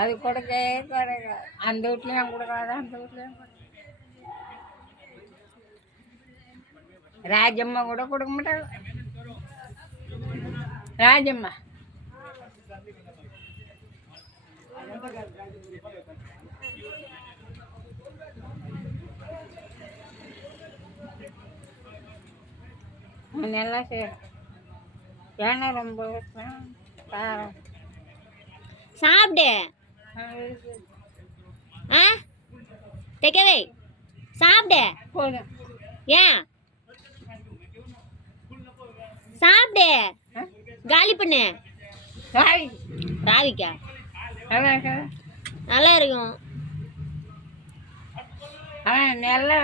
அது கொடுக்கவே கொடுக்க அந்த வீட்லையும் கொடுக்காது அந்த வீட்லையும் ராஜம்மா கூட கொடுக்க மாட்டாங்க. ராஜம்மா நல்லா செய்யணும். ஏன்னா ரொம்ப காரம் சாப்பிடு. ஆ டேக்கவே சாப்பிடு. போதும். ஏன் சாப்பிடு, காலி பண்ணு. ராவிக்கா நல்லா இருக்கும். நல்லா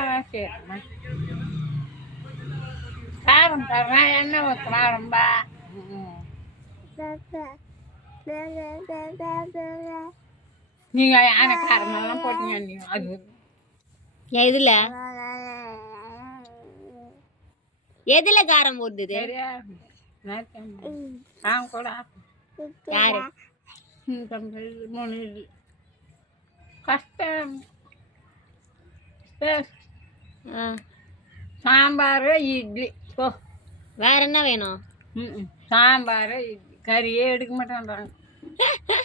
காரம் தரேன், எண்ணெய் ஊற்றுலாம் ரொம்ப. நீங்கள் யானை காரமெல்லாம் போட்டீங்க நீங்க அது எதுல எதுல காரம் போடுது? சரியா நான் கூட யாரு மூணு கஷ்டம். சாம்பார் இட்லி. ஓ வேற என்ன வேணும்? சாம்பார் இட்லி. கறியே எடுக்க மாட்டேன்றாங்க.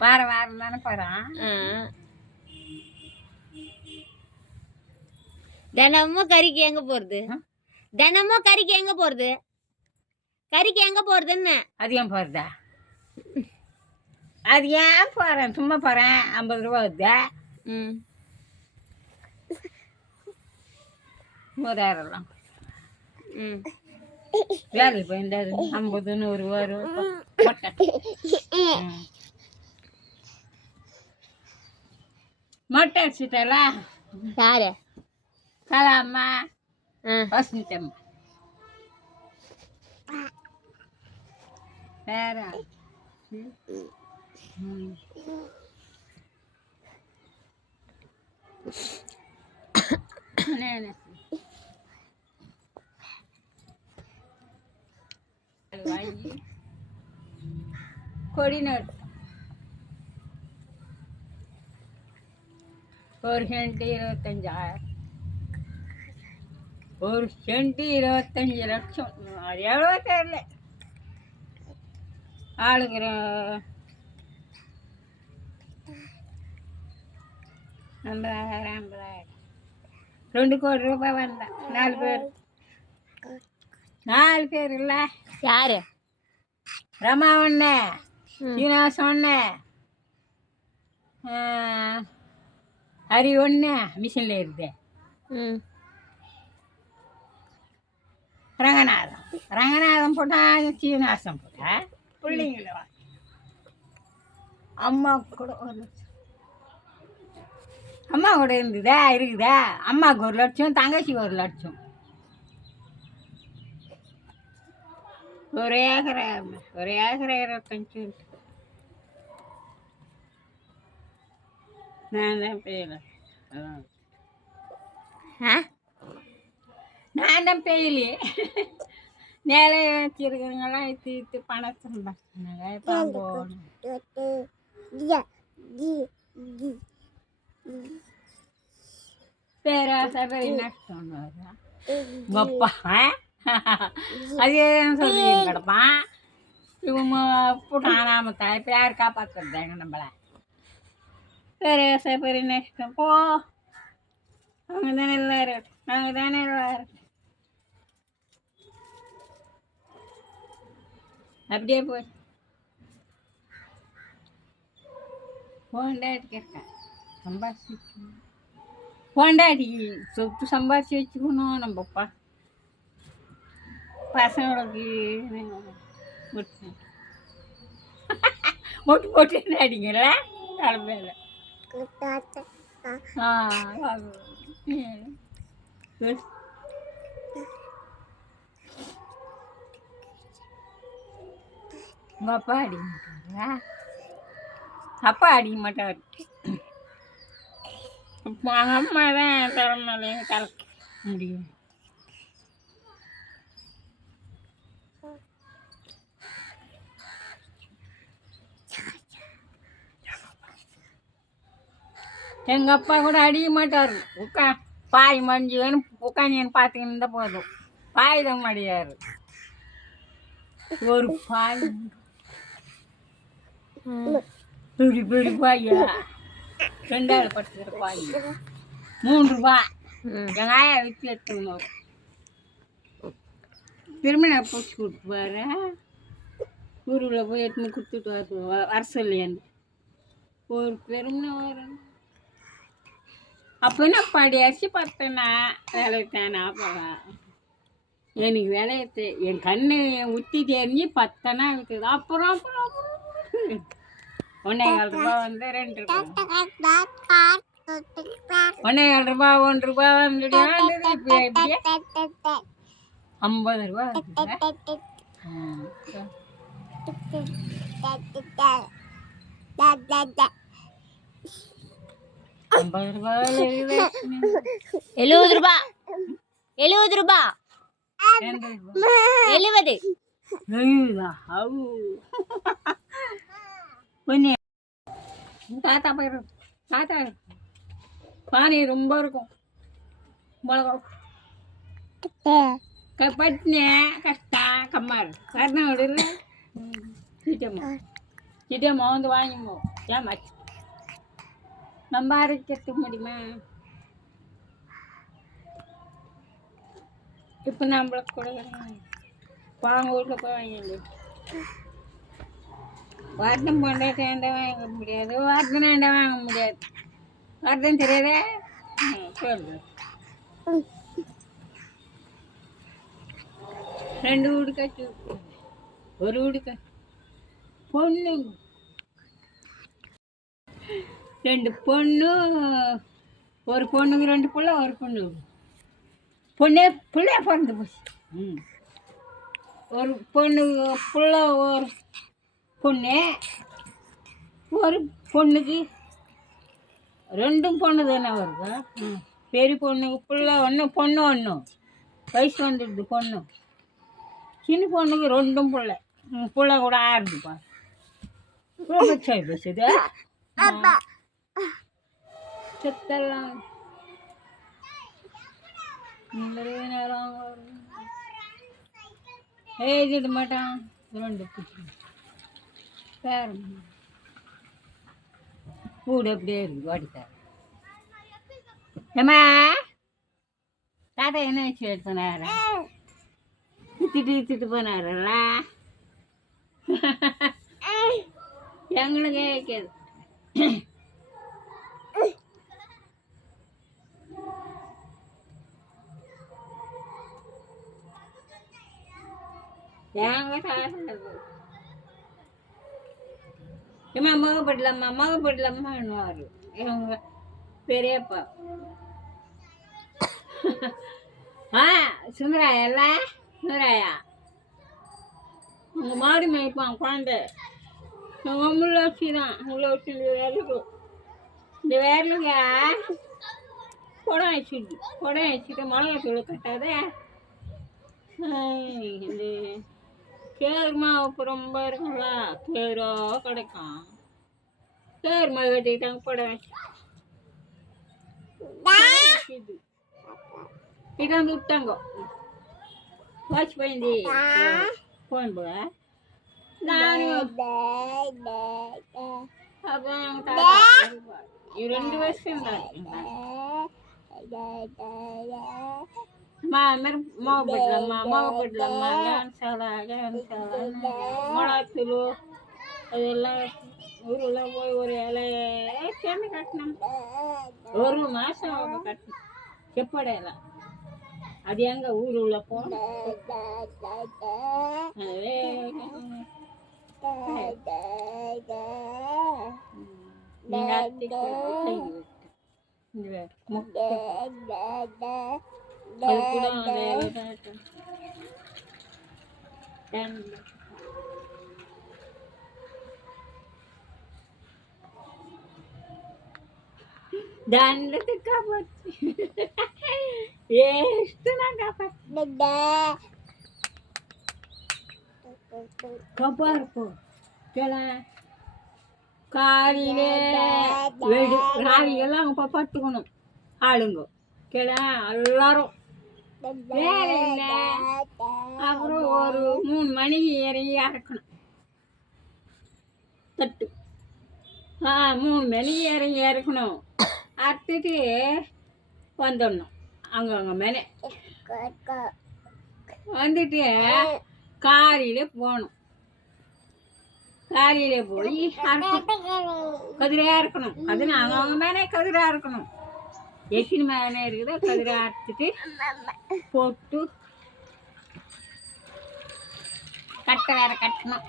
வாரம் வாரம் தானே போகிறான். தினமும் கறிக்கு எங்க போறது? தினமும் கறிக்கு எங்க போறது? கறிக்கு எங்க போறதுன்னு அது ஏன் போகிறதா? அது ஏன் போகிறேன், சும்மா போகிறேன். 50 ரூபா வருதா? மூதாயிரம்லாம் வேலைக்கு போயிருந்தாது 50 100 வரும். மொட்டை அடிச்சுட்டல யாரு? கலாம்மா வசந்தம்மா. வேற வாங்கி கொடி நட்டு ஒரு சென்ட் 25,000. ஒரு சென்ட் 25 லட்சம். அது எவ்வளோ தெரியல. ஆளுக்கு 50,000 2 கோடி ரூபாய் வந்தேன். 4 பேர் இல்லை. யாரு? ரமா ஒன்று, சீனிவாசம் ஒன்று, ஹரி ஒன்று மிஷினில் இருக்குது. ரங்கநாதம் போட்டால் சீனிவாசம் போட்டேன். பிள்ளைங்கள அம்மா கூட அம்மா கூட இருந்ததா இருக்குதா? அம்மாவுக்கு 1 லட்சம், தங்கச்சிக்கு 1 லட்சம். ஒரு ஏக்கரை 25. நான் தான் பெய்யல. நான் தான் பெய்யலையே. நேரே வச்சிருக்கிறவங்களாம் தீர்த்து பணம் சம்பாதிச்சாங்க. இப்போ போகணும். பேராசை பெரிய நஷ்டம் கப்பா. அதே சொல்லி கிடப்பான். இவங்க புட்டானாமத்தா இப்போ யார் காப்பாற்றுறதாங்க நம்மளை? பேராசை பெரிய நஷ்டம். போ, அவங்க தானே எல்லாரும், அவங்க தானே எல்லாரும். அப்படியே போய் பொண்டாட்டி கேட்க சம்பாதிச்சு வச்சுக்கணும். பொண்டாட்டி சொத்து சம்பாதிச்சு வச்சுக்கணும். நம்ம பசங்களுக்கு மொட்டு போட்டு அடிங்கல தலைமையில. உங்கள் அப்பா அடிக்க மாட்டாரா? அப்பா அடிக்க மாட்டார். அம்மா தான் தலைமையில கலக்க முடியும். எங்கள் அப்பா கூட அடிக்க மாட்டார். பாய் மடிஞ்சுன்னு உட்காந்து பார்த்துக்கின்னு இருந்தால் போதும். பாய் தான் மடியார். ஒரு பாய் இப்படி இப்படி பாயா 2 படுத்துக்கிற பாய் 3 ரூபா. எங்கள் ஆயா வச்சு எடுத்துக்கணும். திரும்ப நான் பூச்சி கொடுத்துப்பாரு. ஊருவில் போய் எடுத்துன்னு கொடுத்துட்டு வர சொல்லியான்னு ஒரு பெருமை வரும். அப்போ நான் படி அரிசி பார்த்தேன்னா வேலைத்தானே. அப்போதான் எனக்கு வேலையத்து என் கண்ணு உத்தி தெரிஞ்சு 10 இருக்குது. அப்புறம் அப்புறம் அப்புறம் 1,4 ரூபா வந்து 2 ரூபா 1,4 ரூபா 1 ரூபா வந்துட்டு இப்போ எப்படியே 50 ரூபா இருக்குது. 50 ரூபா 70 ரூபா 70 ரூபா 70 தாத்தா போயிடும். தாத்தா பானை ரொம்ப இருக்கும். மிளகா பட்டினேன் கஷ்டம் கம்மாரு கரணம் விடுற சிட்டம்மா வந்து வாங்கிப்போ. ஏமாச்சு நம்ம அரைக்கிறதுக்கு முடியுமா? இப்போ நம்மளுக்கு கொடுக்குறேன். பாங்க வீட்டில் போய் வாங்கிடு. வருடம் பொண்டாட்டேண்ட வாங்க முடியாது. வருடனாண்ட வாங்க முடியாது. வருடம் தெரியாதே சொல்லு. 2 வீடு கட்டி ஒரு வீடு பொண்ணு 2 பொண்ணு. ஒரு பொண்ணுக்கு 2 பிள்ளை. ஒரு பிள்ளைய பிறந்து போச்சு. ஒரு பொண்ணுக்கு பிள்ளை ஒரு பொண்ணு. ஒரு பொண்ணுக்கு 2 பொண்ணு தானே வருது. பெரிய பொண்ணுக்கு பிள்ளை 1 பொண்ணு 1 வயசு வந்துடுது பொண்ணு. சின்ன பொண்ணுக்கு 2 பிள்ளை. பிள்ளை கூட ஆறுதுப்பா. ரொம்ப பேசுது செத்தெல்லாம் எழுதிட மாட்டான். 2 பேர் கூட அப்படியே இருக்கு வாடிக்கார். ஏம்மா தாத்தா என்ன வச்சு எடுத்துனார வித்துட்டு போனாரல்ல. எங்களுக்கு கேட்காது. ஏம்மா மகப்படலாமான்னு எங்க பெரியப்பா. சுந்தராயல்ல சுந்தராயா உங்கள் மாடு மேய்ப்பான் குழந்தை. உங்களை வச்சு தான் உங்களை வச்சு இந்த வேர்லுங்க குடம் வச்சுட்டு மிளகா தூள் கட்டாத. இந்த கேர் மாவு ரொம்ப இருக்குங்களா கேரோ கிடைக்கும். கேர் மாவு கட்டிக்கிட்டாங்க குடம் வச்சு இடம் விட்டாங்க. வாட்ச் போயிந்தி போன் போல அப்புறம் 2 வருஷம் மகப்படலாமா மிளகாத்தூள் அதெல்லாம் ஊரெல்லாம் போய் ஒரு இலைய சேர்ந்து கட்டினோம். 1 மாதம் கட்டணும் செப்படையெல்லாம். அது எங்க ஊர் உள்ள போனோம். ದಂಡದ ಕಾಪಾಡ್ತಿ ಎಷ್ಟು ನಾ ಕಾಪಾಡ್ತಿ ಕಪಾರ್ಪು ಕೆಲ காலையிலே ராவியெல்லாம் அங்கே படுத்துக்கணும் ஆளுங்க கிளா எல்லாரும் வேலை இல்லை. அப்புறம் ஒரு 3 மணிக்கு இறங்கி இறக்கணும் தட்டு. 3 மணிக்கு இறங்கி இறக்கணும். அறுத்துட்டு வந்துடணும் அங்கே மேலே வந்துட்டு காலையில் போகணும். காலையில் போய் கதிரையாக இருக்கணும். அது அவங்க மேலே கதிராக இருக்கணும். எத்தனை மேலே இருக்குதோ கதிரை அறுத்துட்டு போட்டு கட்டை வேற கட்டணும்.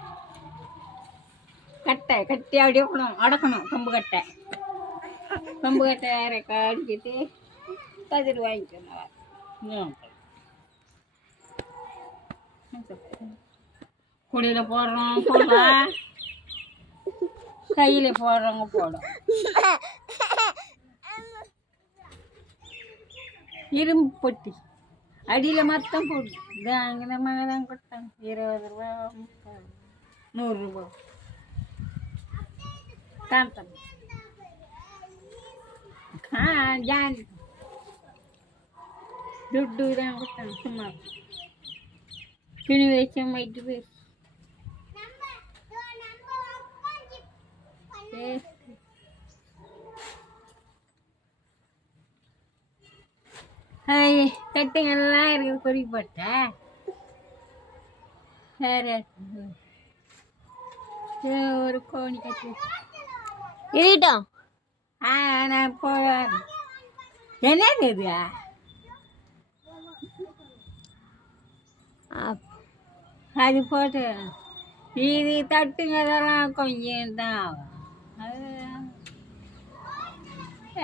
கட்டை கட்டி அப்படியே அடக்கணும். கம்பு கட்டை வேற கடிச்சிட்டு கதிர் வாங்கிக்கணும். குடியில் போடுறோம் போடலாம், கையில் போடுறவங்க போடும். இரும்பு பொட்டி அடியில் மொத்தம் போடு. இது அங்கே தான் கொடுத்தாங்க. 20 ரூபா 100 ரூபா காந்தம் ஜான் ದುಡ್ಡು தான் கொடுத்தாங்க. சும்மா துணி வேஷம் வைட்டு போய் கட்டுங்கெல்லாம் இருக்குது. குறிப்பிட்ட வேற ஒரு கோணி கட்டு இருக்கட்டும். நான் போவேன். என்னது இது? அது போட்டு இது தட்டுங்கதெல்லாம் கொஞ்சம் தான் ஆகும். அது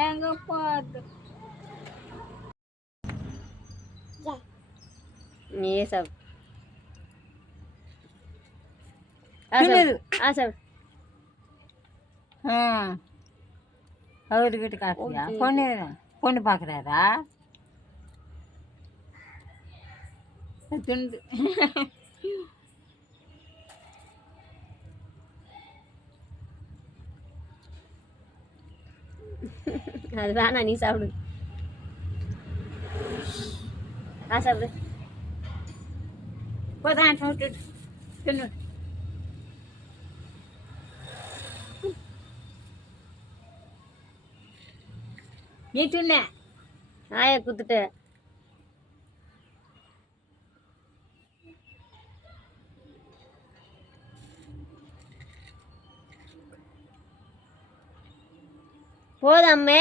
எங்கே போகுது? ये सब அவர்கிட்ட காசுயா? பொண்ணு பார்க்குறாரா? துண்டு அது வேணாம், நீ சாப்பிடு. சாப்பிடு. போதான் விட்டுட்டு தின்னு. நீ தின்ன நாயை குத்துட்டு போதாமே.